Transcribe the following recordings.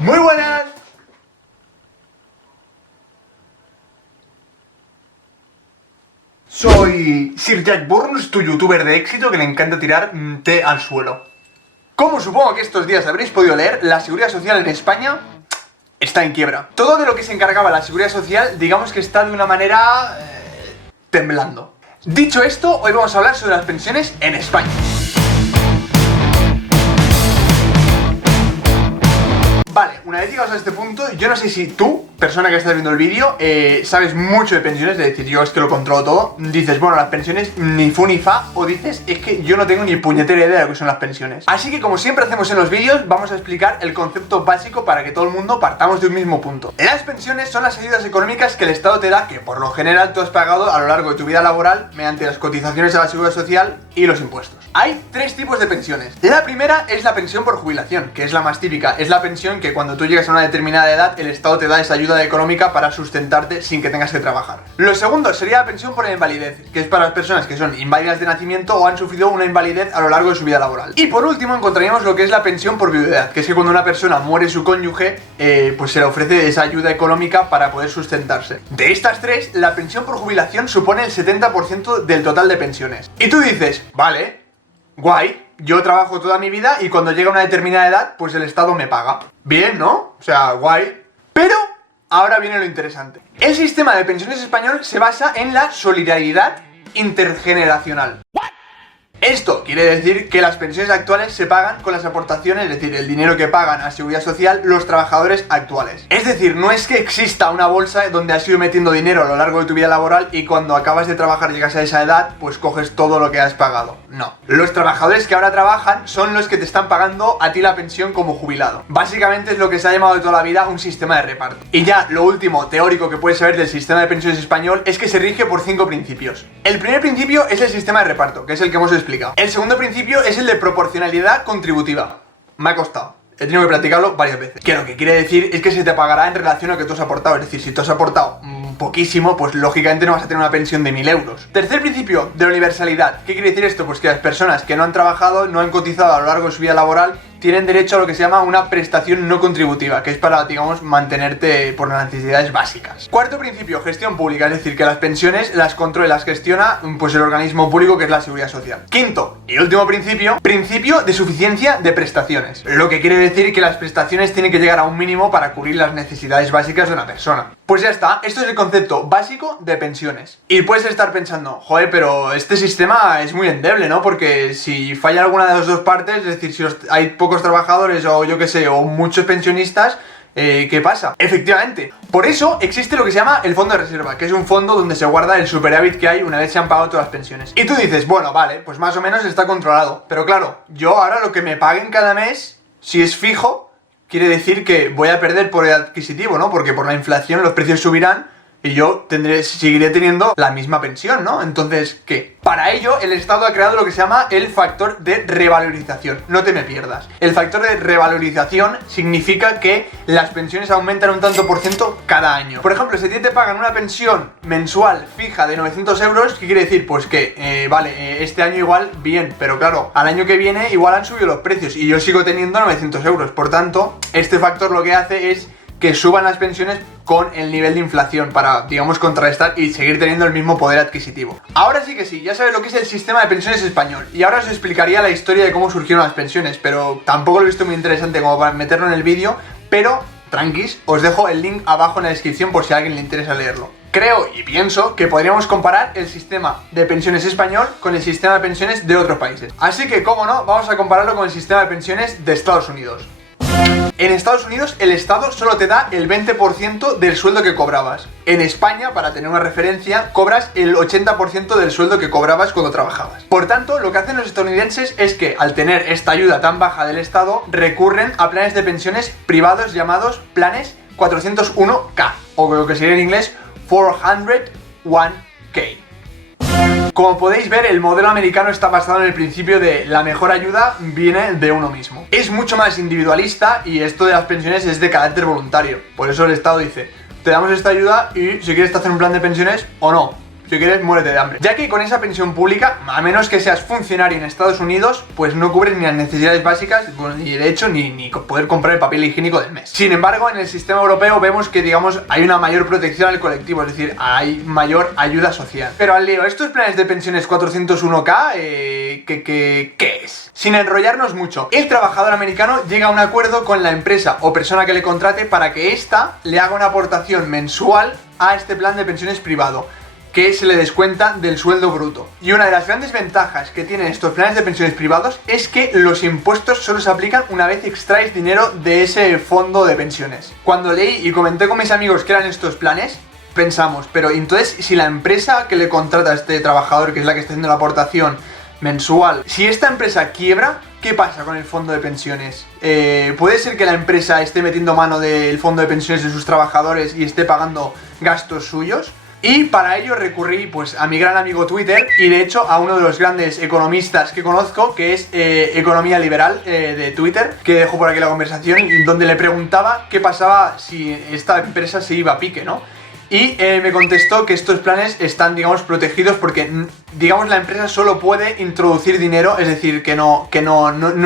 Muy buenas. Soy Sir Jack Burns, tu youtuber de éxito que le encanta tirar té al suelo. Como supongo que estos días habréis podido leer, la seguridad social en España está en quiebra. Todo de lo que se encargaba la seguridad social, digamos que está de una manera... temblando. Dicho esto, hoy vamos a hablar sobre las pensiones en España. Vale, una vez llegados a este punto, yo no sé si tú, persona que estás viendo el vídeo, sabes mucho de pensiones, es decir, yo es que lo controlo todo. Dices, bueno, las pensiones ni fu ni fa, o dices, es que yo no tengo ni puñetera idea de lo que son las pensiones. Así que como siempre hacemos en los vídeos, vamos a explicar el concepto básico para que todo el mundo partamos de un mismo punto. Las pensiones son las ayudas económicas que el Estado te da, que por lo general tú has pagado a lo largo de tu vida laboral mediante las cotizaciones a la seguridad social y los impuestos. Hay tres tipos de pensiones. La primera es la pensión por jubilación, que es la más típica. Es la pensión que cuando tú llegas a una determinada edad, el Estado te da esa ayuda económica para sustentarte sin que tengas que trabajar. Lo segundo sería la pensión por invalidez, que es para las personas que son inválidas de nacimiento o han sufrido una invalidez a lo largo de su vida laboral. Y por último encontraríamos lo que es la pensión por viudedad, que es que cuando una persona muere su cónyuge, pues se le ofrece esa ayuda económica para poder sustentarse. De estas tres, la pensión por jubilación supone el 70% del total de pensiones. Y tú dices, vale, guay, yo trabajo toda mi vida y cuando llega una determinada edad, pues el Estado me paga. Bien, ¿no? O sea, guay. Pero ahora viene lo interesante. El sistema de pensiones español se basa en la solidaridad intergeneracional. Esto quiere decir que las pensiones actuales se pagan con las aportaciones, es decir, el dinero que pagan a Seguridad Social los trabajadores actuales. Es decir, no es que exista una bolsa donde has ido metiendo dinero a lo largo de tu vida laboral y cuando acabas de trabajar, llegas a esa edad, pues coges todo lo que has pagado. No. Los trabajadores que ahora trabajan son los que te están pagando a ti la pensión como jubilado. Básicamente es lo que se ha llamado de toda la vida un sistema de reparto. Y ya, lo último teórico que puedes saber del sistema de pensiones español es que se rige por 5 principios. El primer principio es el sistema de reparto, que es el que hemos explicado. El segundo principio es el de proporcionalidad contributiva. Me ha costado. He tenido que practicarlo varias veces. Que lo que quiere decir es que se te pagará en relación a lo que tú has aportado. Es decir, si tú has aportado poquísimo, pues lógicamente no vas a tener una pensión de 1000 euros. Tercer principio, de universalidad. ¿Qué quiere decir esto? Pues que las personas que no han trabajado, no han cotizado a lo largo de su vida laboral, tienen derecho a lo que se llama una prestación no contributiva, que es para, digamos, mantenerte por las necesidades básicas. Cuarto principio, gestión pública, es decir, que las pensiones las controla y las gestiona pues el organismo público que es la Seguridad Social. Quinto y último principio, principio de suficiencia de prestaciones, lo que quiere decir que las prestaciones tienen que llegar a un mínimo para cubrir las necesidades básicas de una persona. Pues ya está, esto es el concepto básico de pensiones. Y puedes estar pensando, joder, pero este sistema es muy endeble, ¿no? Porque si falla alguna de las dos partes, es decir, si hay pocos trabajadores o yo que sé, o muchos pensionistas, ¿qué pasa? Efectivamente, por eso existe lo que se llama el fondo de reserva, que es un fondo donde se guarda el superávit que hay una vez se han pagado todas las pensiones. Y tú dices, bueno, vale, pues más o menos está controlado. Pero claro, yo ahora lo que me paguen cada mes, si es fijo, quiere decir que voy a perder poder adquisitivo, ¿no? Porque por la inflación los precios subirán y yo seguiré teniendo la misma pensión, ¿no? Entonces, ¿qué? Para ello, el Estado ha creado lo que se llama el factor de revalorización. No te me pierdas. El factor de revalorización significa que las pensiones aumentan un tanto por ciento cada año. Por ejemplo, si a ti te pagan una pensión mensual fija de 900 euros, ¿qué quiere decir? Pues que, este año igual bien, pero claro, al año que viene igual han subido los precios y yo sigo teniendo 900 euros. Por tanto, este factor lo que hace es que suban las pensiones con el nivel de inflación para, digamos, contrarrestar y seguir teniendo el mismo poder adquisitivo. Ahora sí que sí, ya sabes lo que es el sistema de pensiones español. Y ahora os explicaría la historia de cómo surgieron las pensiones, pero tampoco lo he visto muy interesante como para meterlo en el vídeo, pero tranquis, os dejo el link abajo en la descripción por si a alguien le interesa leerlo. Creo y pienso que podríamos comparar el sistema de pensiones español con el sistema de pensiones de otros países. Así que, como no, vamos a compararlo con el sistema de pensiones de Estados Unidos. En Estados Unidos el Estado solo te da el 20% del sueldo que cobrabas. En España, para tener una referencia, cobras el 80% del sueldo que cobrabas cuando trabajabas. Por tanto, lo que hacen los estadounidenses es que, al tener esta ayuda tan baja del Estado, recurren a planes de pensiones privados llamados planes 401k, o lo que sería en inglés 401k. Como podéis ver, el modelo americano está basado en el principio de la mejor ayuda viene de uno mismo. Es mucho más individualista y esto de las pensiones es de carácter voluntario. Por eso el Estado dice, te damos esta ayuda y si quieres te hacer un plan de pensiones o no. si quieres muérete de hambre. Ya que con esa pensión pública, a menos que seas funcionario en Estados Unidos, pues no cubres ni las necesidades básicas, bueno, ni de hecho ni poder comprar el papel higiénico del mes. Sin embargo, en el sistema europeo vemos que, digamos, hay una mayor protección al colectivo, es decir, hay mayor ayuda social. Pero al lío, estos planes de pensiones 401k, ¿qué es? Sin enrollarnos mucho, el trabajador americano llega a un acuerdo con la empresa o persona que le contrate para que ésta le haga una aportación mensual a este plan de pensiones privado, que se le descuenta del sueldo bruto. Y una de las grandes ventajas que tienen estos planes de pensiones privados es que los impuestos solo se aplican una vez extraes dinero de ese fondo de pensiones. Cuando leí y comenté con mis amigos que eran estos planes, pensamos, pero entonces si la empresa que le contrata a este trabajador, que es la que está haciendo la aportación mensual, si esta empresa quiebra, ¿qué pasa con el fondo de pensiones? ¿Puede ser que la empresa esté metiendo mano del fondo de pensiones de sus trabajadores y esté pagando gastos suyos? Y para ello recurrí pues a mi gran amigo Twitter y de hecho a uno de los grandes economistas que conozco, que es Economía Liberal de Twitter, que dejo por aquí la conversación, donde le preguntaba qué pasaba si esta empresa se iba a pique, ¿no? Y me contestó que estos planes están, digamos, protegidos porque, digamos, la empresa solo puede introducir dinero, es decir, que no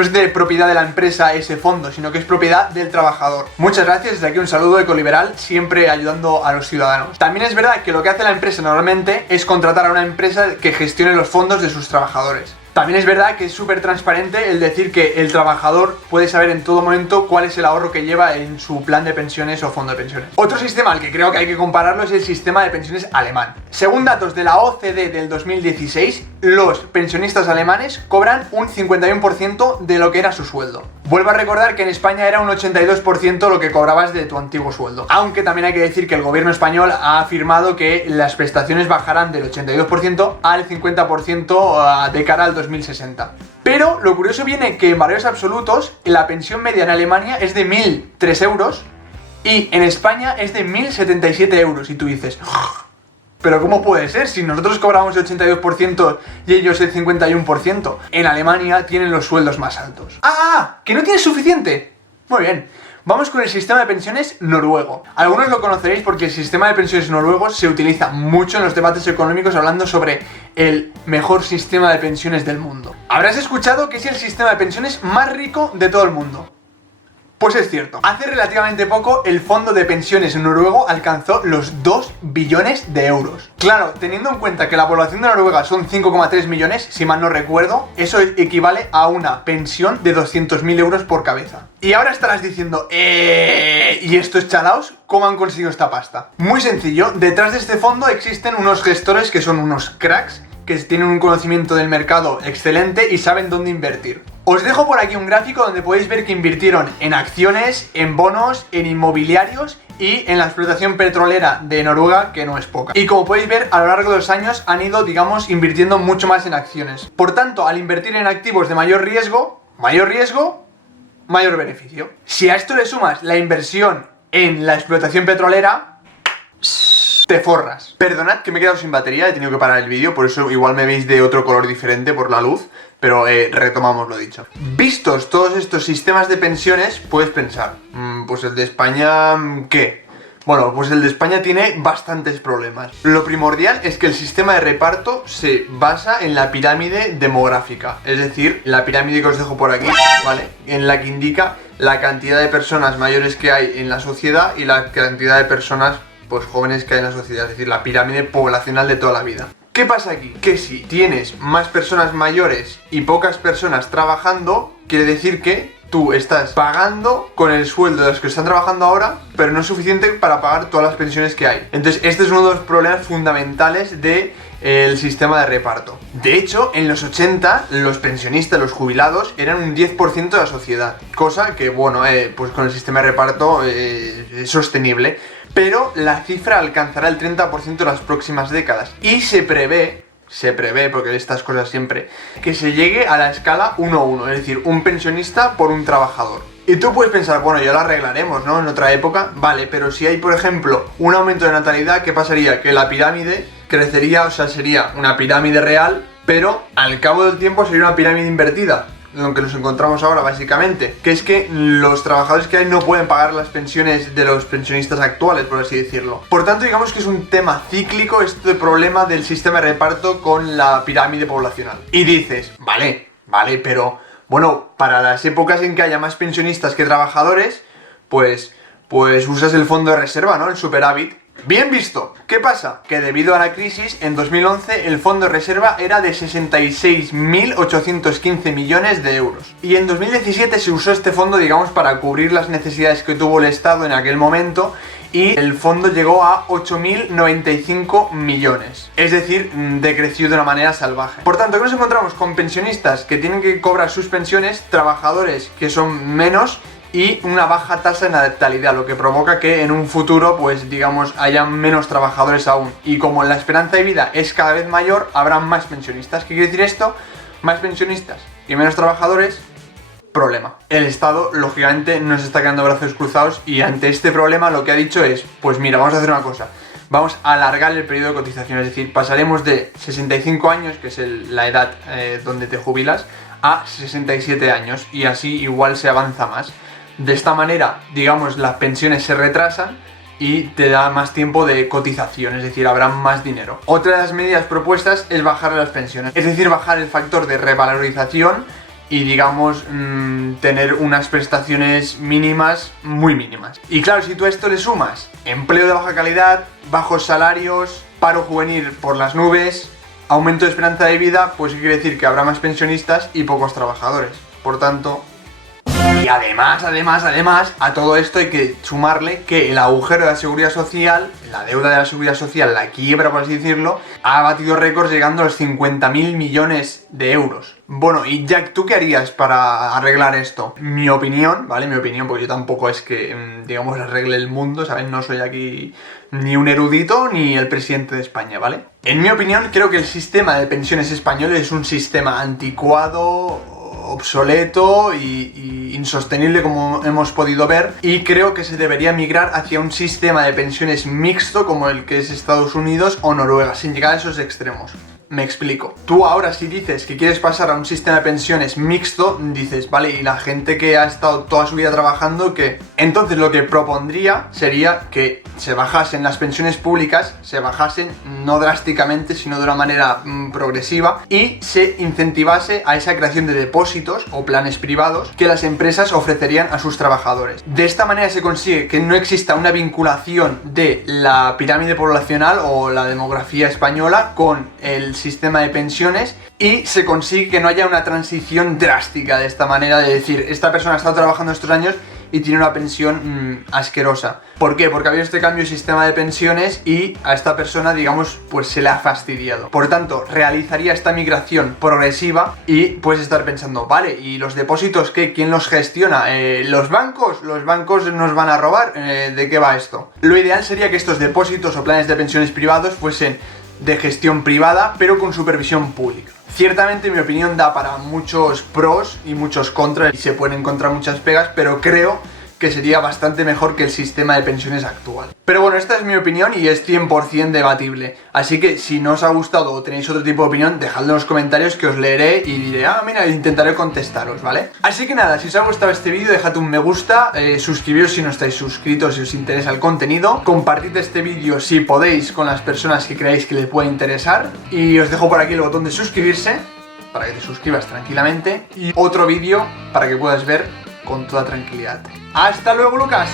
es de propiedad de la empresa ese fondo, sino que es propiedad del trabajador. Muchas gracias, desde aquí un saludo ecoliberal, siempre ayudando a los ciudadanos. También es verdad que lo que hace la empresa normalmente es contratar a una empresa que gestione los fondos de sus trabajadores. También es verdad que es súper transparente el decir que el trabajador puede saber en todo momento cuál es el ahorro que lleva en su plan de pensiones o fondo de pensiones. Otro sistema al que creo que hay que compararlo es el sistema de pensiones alemán. Según datos de la OCDE del 2016, los pensionistas alemanes cobran un 51% de lo que era su sueldo. Vuelvo a recordar que en España era un 82% lo que cobrabas de tu antiguo sueldo. Aunque también hay que decir que el gobierno español ha afirmado que las prestaciones bajarán del 82% al 50% de cara al 2060. Pero lo curioso viene que en valores absolutos la pensión media en Alemania es de 1.003 euros y en España es de 1.077 euros. Y tú dices, ¿pero cómo puede ser? Si nosotros cobramos el 82% y ellos el 51%. En Alemania tienen los sueldos más altos. ¡Ah! ¿Que no tienes suficiente? Muy bien. Vamos con el sistema de pensiones noruego. Algunos lo conoceréis porque el sistema de pensiones noruego se utiliza mucho en los debates económicos hablando sobre el mejor sistema de pensiones del mundo. Habrás escuchado que es el sistema de pensiones más rico de todo el mundo. Pues es cierto, hace relativamente poco el fondo de pensiones noruego alcanzó los 2 billones de euros. Claro, teniendo en cuenta que la población de Noruega son 5,3 millones, si mal no recuerdo, eso equivale a una pensión de 200.000 euros por cabeza. Y ahora estarás diciendo, ¿y estos chalaos cómo han conseguido esta pasta? Muy sencillo, detrás de este fondo existen unos gestores que son unos cracks, que tienen un conocimiento del mercado excelente y saben dónde invertir. Os dejo por aquí un gráfico donde podéis ver que invirtieron en acciones, en bonos, en inmobiliarios y en la explotación petrolera de Noruega, que no es poca. Y como podéis ver, a lo largo de los años han ido, digamos, invirtiendo mucho más en acciones. Por tanto, al invertir en activos de mayor riesgo, mayor beneficio. Si a esto le sumas la inversión en la explotación petrolera, te forras. Perdonad que me he quedado sin batería, he tenido que parar el vídeo, por eso igual me veis de otro color diferente por la luz, pero retomamos lo dicho. Vistos todos estos sistemas de pensiones, puedes pensar, pues el de España, ¿qué? Bueno, pues el de España tiene bastantes problemas. Lo primordial es que el sistema de reparto se basa en la pirámide demográfica, es decir, la pirámide que os dejo por aquí, ¿vale? En la que indica la cantidad de personas mayores que hay en la sociedad y la cantidad de personas pues jóvenes que hay en la sociedad, es decir, la pirámide poblacional de toda la vida. ¿Qué pasa aquí? Que si tienes más personas mayores y pocas personas trabajando, quiere decir que tú estás pagando con el sueldo de los que están trabajando ahora, pero no es suficiente para pagar todas las pensiones que hay. Entonces, este es uno de los problemas fundamentales del sistema de reparto. De hecho, en los 80, los pensionistas, los jubilados, eran un 10% de la sociedad. Cosa que, bueno, pues con el sistema de reparto es sostenible. Pero la cifra alcanzará el 30% en las próximas décadas. Y se prevé, porque estas cosas siempre, que se llegue a la escala 1:1, es decir, un pensionista por un trabajador. Y tú puedes pensar, bueno, ya lo arreglaremos, ¿no? En otra época, vale, pero si hay, por ejemplo, un aumento de natalidad, ¿qué pasaría? Que la pirámide crecería, o sea, sería una pirámide real, pero al cabo del tiempo sería una pirámide invertida. lo que nos encontramos ahora básicamente, que es que los trabajadores que hay no pueden pagar las pensiones de los pensionistas actuales, por así decirlo. Por tanto, digamos que es un tema cíclico este problema del sistema de reparto con la pirámide poblacional. Y dices, vale, pero bueno, para las épocas en que haya más pensionistas que trabajadores, pues usas el fondo de reserva, ¿no? El superávit. Bien visto. ¿Qué pasa? Que debido a la crisis, en 2011 el fondo de reserva era de 66.815 millones de euros. Y en 2017 se usó este fondo, digamos, para cubrir las necesidades que tuvo el Estado en aquel momento, y el fondo llegó a 8.095 millones. Es decir, decreció de una manera salvaje. Por tanto, ¿qué nos encontramos? Con pensionistas que tienen que cobrar sus pensiones, trabajadores que son menos y una baja tasa de natalidad, lo que provoca que en un futuro, pues digamos, haya menos trabajadores aún. Y como la esperanza de vida es cada vez mayor, habrá más pensionistas. ¿Qué quiere decir esto? Más pensionistas y menos trabajadores. Problema. El Estado, lógicamente, no se está quedando brazos cruzados, y ante este problema lo que ha dicho es, pues mira, vamos a hacer una cosa. Vamos a alargar el periodo de cotización, es decir, pasaremos de 65 años, que es la edad donde te jubilas, a 67 años, y así igual se avanza más. De esta manera, digamos, las pensiones se retrasan y te da más tiempo de cotización, es decir, habrá más dinero. Otra de las medidas propuestas es bajar las pensiones, es decir, bajar el factor de revalorización y, digamos, tener unas prestaciones mínimas, muy mínimas. Y claro, si tú a esto le sumas empleo de baja calidad, bajos salarios, paro juvenil por las nubes, aumento de esperanza de vida, pues quiere decir que habrá más pensionistas y pocos trabajadores. Por tanto... Y además, a todo esto hay que sumarle que el agujero de la seguridad social, la deuda de la seguridad social, la quiebra, por así decirlo, ha batido récords llegando a los 50.000 millones de euros. Bueno, y Jack, ¿tú qué harías para arreglar esto? Mi opinión, ¿vale? Mi opinión, porque yo tampoco es que, digamos, arregle el mundo, ¿sabes? No soy aquí ni un erudito ni el presidente de España, ¿vale? En mi opinión, creo que el sistema de pensiones español es un sistema anticuado, obsoleto y insostenible, como hemos podido ver, y creo que se debería migrar hacia un sistema de pensiones mixto como el que es Estados Unidos o Noruega, sin llegar a esos extremos. Me explico. Tú ahora, si dices que quieres pasar a un sistema de pensiones mixto, dices, vale, y la gente que ha estado toda su vida trabajando, ¿qué? Entonces lo que propondría sería que se bajasen las pensiones públicas, se bajasen no drásticamente, sino de una manera progresiva, y se incentivase a esa creación de depósitos o planes privados que las empresas ofrecerían a sus trabajadores. De esta manera se consigue que no exista una vinculación de la pirámide poblacional o la demografía española con el sistema de pensiones, y se consigue que no haya una transición drástica de esta manera de decir, esta persona ha estado trabajando estos años y tiene una pensión asquerosa. ¿Por qué? Porque ha habido este cambio de sistema de pensiones y a esta persona, digamos, pues se le ha fastidiado. Por tanto, realizaría esta migración progresiva y puedes estar pensando, vale, ¿y los depósitos qué? ¿Quién los gestiona? ¿Los bancos? ¿Los bancos nos van a robar? ¿De qué va esto? Lo ideal sería que estos depósitos o planes de pensiones privados fuesen de gestión privada, pero con supervisión pública. Ciertamente, mi opinión da para muchos pros y muchos contras, y se pueden encontrar muchas pegas, pero creo que sería bastante mejor que el sistema de pensiones actual. Pero bueno, esta es mi opinión y es 100% debatible. Así que si no os ha gustado o tenéis otro tipo de opinión, dejadlo en los comentarios, que os leeré y diré, mira, intentaré contestaros, ¿vale? Así que nada, si os ha gustado este vídeo, dejad un me gusta, suscribiros si no estáis suscritos, si os interesa el contenido, compartid este vídeo si podéis con las personas que creáis que les puede interesar, y os dejo por aquí el botón de suscribirse para que te suscribas tranquilamente, y otro vídeo para que puedas ver con toda tranquilidad. ¡Hasta luego, Lucas!